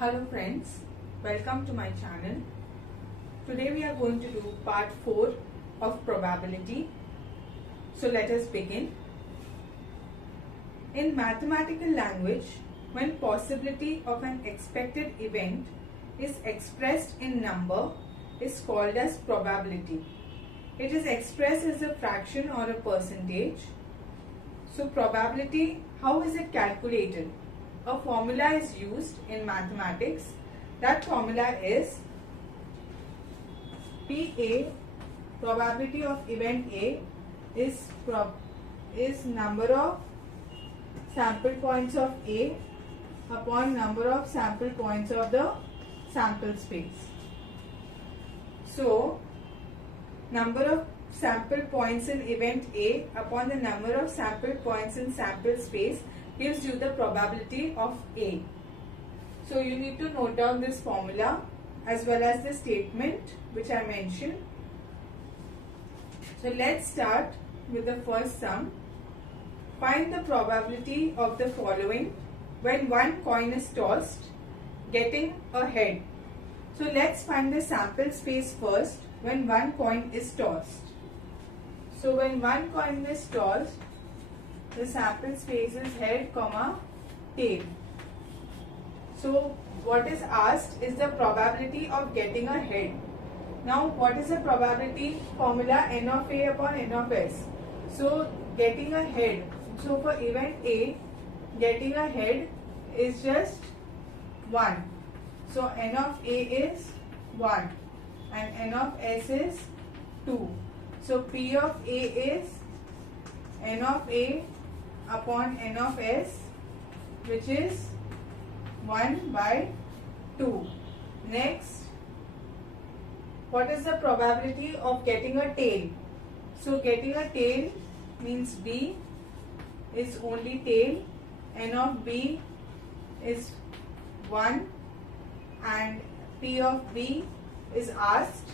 Hello friends, welcome to my channel. Today we are going to do part 4 of probability. So let us begin. In mathematical language, when possibility of an expected event is expressed in number is called as probability. It is expressed as a fraction or a percentage. So probability, how is it calculated? A formula is used in mathematics. That formula is PA, probability of event A, is number of sample points of A upon number of sample points of the sample space. So, number of sample points in event A upon the number of sample points in sample space gives you the probability of A. So you need to note down this formula as well as the statement which I mentioned. So let's start with the first sum. Find the probability of the following when one coin is tossed, getting a head. So let's find the sample space first when one coin is tossed. So when one coin is tossed, the sample space is head, tail. So what is asked is the probability of getting a head. Now what is the probability formula? N of A upon N of S. So getting a head. So for event A, getting a head is just 1. So N of A is 1 and N of S is 2. So P of A is N of A upon N of S, which is 1 by 2. Next, what is the probability of getting a tail? So getting a tail means B is only tail. N of B is 1 and P of B is asked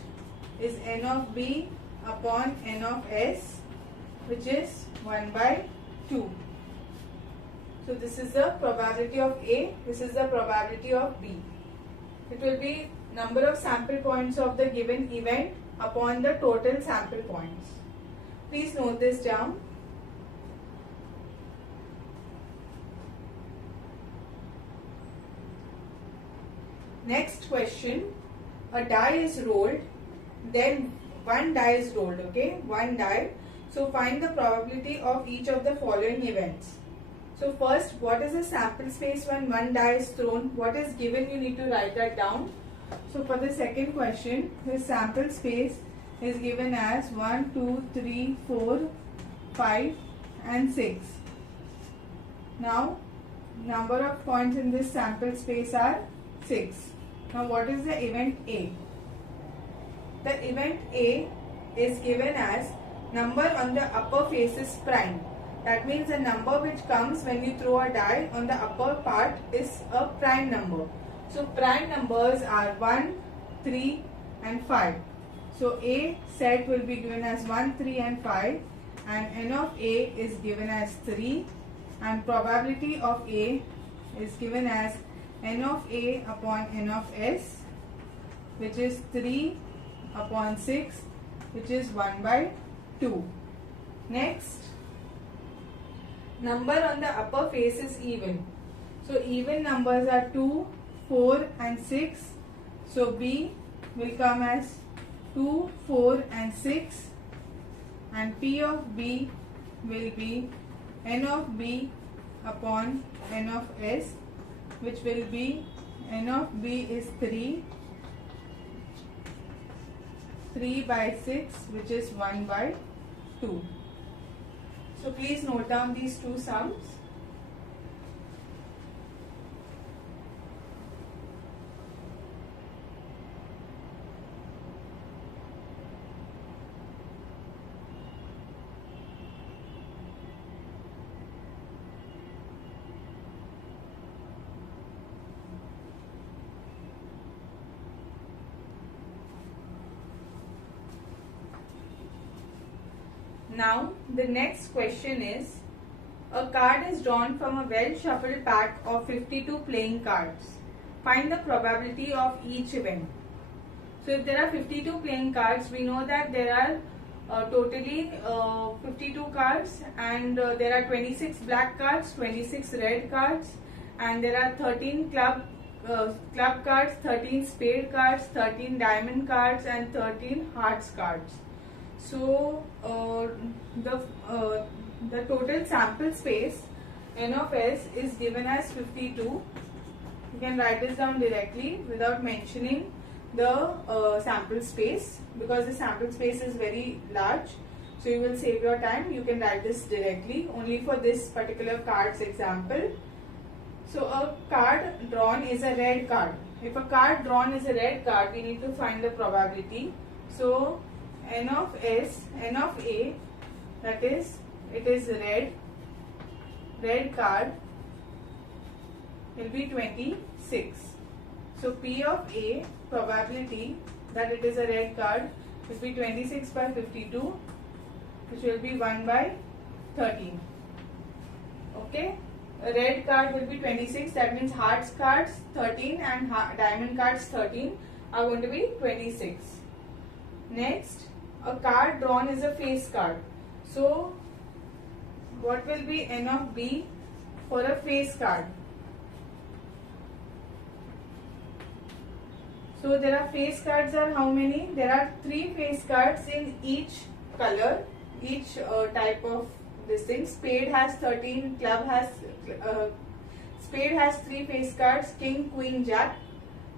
is N of B upon N of S, which is 1 by 2. So this is the probability of A, this is the probability of B. It will be number of sample points of the given event upon the total sample points. Please note this down. Next question, a die is rolled, then one die is rolled, okay, one die. So find the probability of each of the following events. So first, what is the sample space when one die is thrown? What is given? You need to write that down. So for the second question, the sample space is given as 1, 2, 3, 4, 5 and 6. Now, number of points in this sample space are 6. Now what is the event A? The event A is given as number on the upper face is prime. That means the number which comes when you throw a die on the upper part is a prime number. So prime numbers are 1, 3 and 5. So A set will be given as 1, 3 and 5 and N of A is given as 3 and probability of A is given as N of A upon N of S, which is 3 upon 6, which is 1 by 2. Next, number on the upper face is even. So even numbers are 2, 4 and 6. So B will come as 2, 4 and 6 and P of B will be N of B upon N of S, which will be N of B is 3 by 6, which is 1 by 2. So please note down these two sums. Now the next question is, a card is drawn from a well shuffled pack of 52 playing cards. find the probability of each event. So if there are 52 playing cards, we know that there are totally 52 cards, and there are 26 black cards, 26 red cards, and there are 13 club cards, 13 spade cards, 13 diamond cards, and 13 hearts cards. So the total sample space n of s is given as 52. You can write this down directly without mentioning the sample space, because the sample space is very large, so you will save your time. You can write this directly only for this particular card's example. So a card drawn is a red card. If a card drawn is a red card, we need to find the probability. So n of a, that is, it is red card, will be 26. So P of A, probability that it is a red card, will be 26 by 52, which will be 1 by 13. Okay, a red card will be 26, that means hearts cards 13 and diamond cards 13 are going to be 26. Next, a card drawn is a face card. So what will be n of B for a face card? So there are face cards are how many? There are 3 face cards in each color, each type of this thing. Spade has 13, club has spade has 3 face cards, king, queen, jack.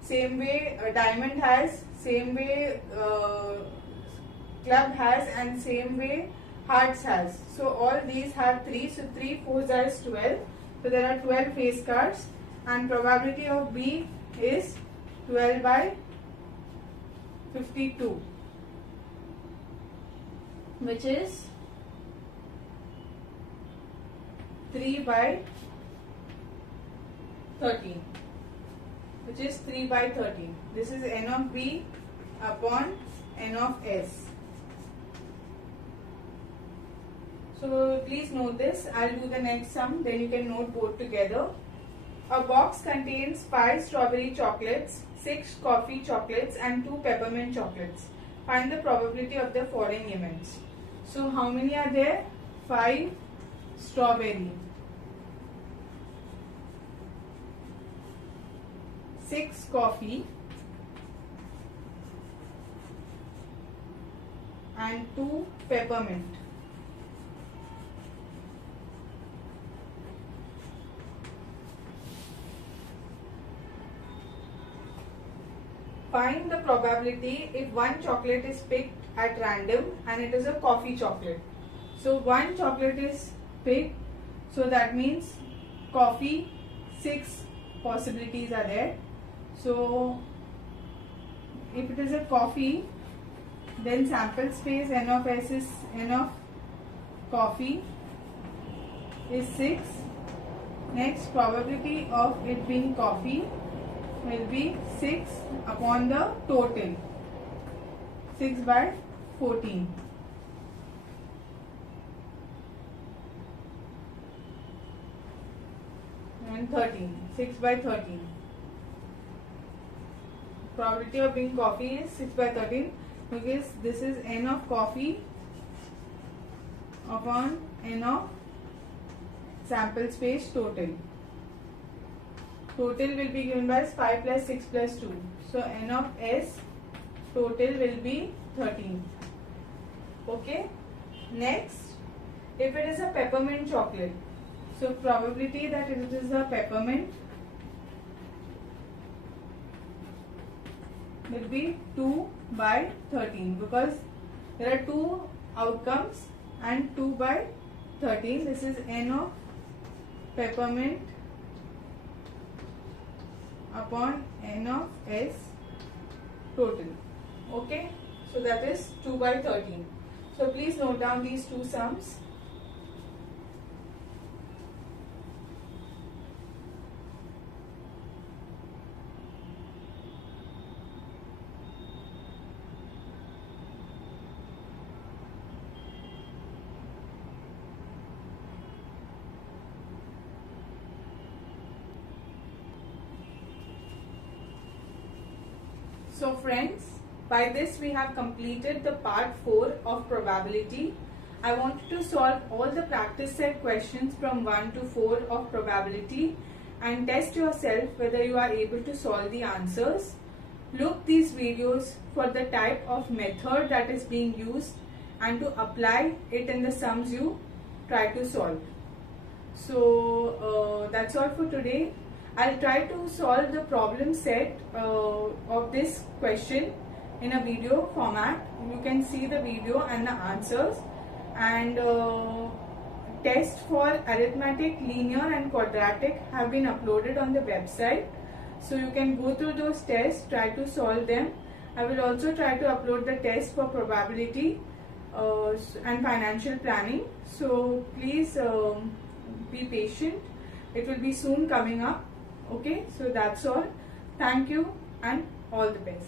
Same way diamond has, same way club has, and same way hearts has. So all these have 3. So 3 4s is 12. So there are 12 face cards, and probability of B is 12 by 52, which is 3 by 13, which is 3 by 13. This is n of B upon n of S. So please note this. I'll do the next sum, then you can note both together. A box contains 5 strawberry chocolates, 6 coffee chocolates, and 2 peppermint chocolates. Find the probability of the following events. So how many are there? 5 strawberry, 6 coffee, and 2 peppermint. Find the probability if one chocolate is picked at random and it is a coffee chocolate. So one chocolate is picked, so that means coffee, 6 possibilities are there. So if it is a coffee, then sample space n of s is n of coffee is 6. Next, probability of it being coffee will be 6 upon the total, 6 by 14. And 13, 6 by 13. Probability of being coffee is 6 by 13, because this is n of coffee upon n of sample space total. Total will be given by 5 plus 6 plus 2. So n of s total will be 13. Okay. Next, if it is a peppermint chocolate, so probability that it is a peppermint will be 2 by 13, because there are 2 outcomes and 2 by 13. This is n of peppermint upon n of s total. Okay, so that is 2 by 13. So please note down these two sums. So friends, by this we have completed the part 4 of probability. I wanted to solve all the practice set questions from 1 to 4 of probability and test yourself whether you are able to solve the answers. Look these videos for the type of method that is being used and to apply it in the sums you try to solve. So that's all for today. I'll try to solve the problem set of this question in a video format. You can see the video and the answers, and tests for arithmetic, linear and quadratic have been uploaded on the website. So you can go through those tests, try to solve them. I will also try to upload the test for probability and financial planning. So please be patient. It will be soon coming up. Okay, so that's all. Thank you and all the best.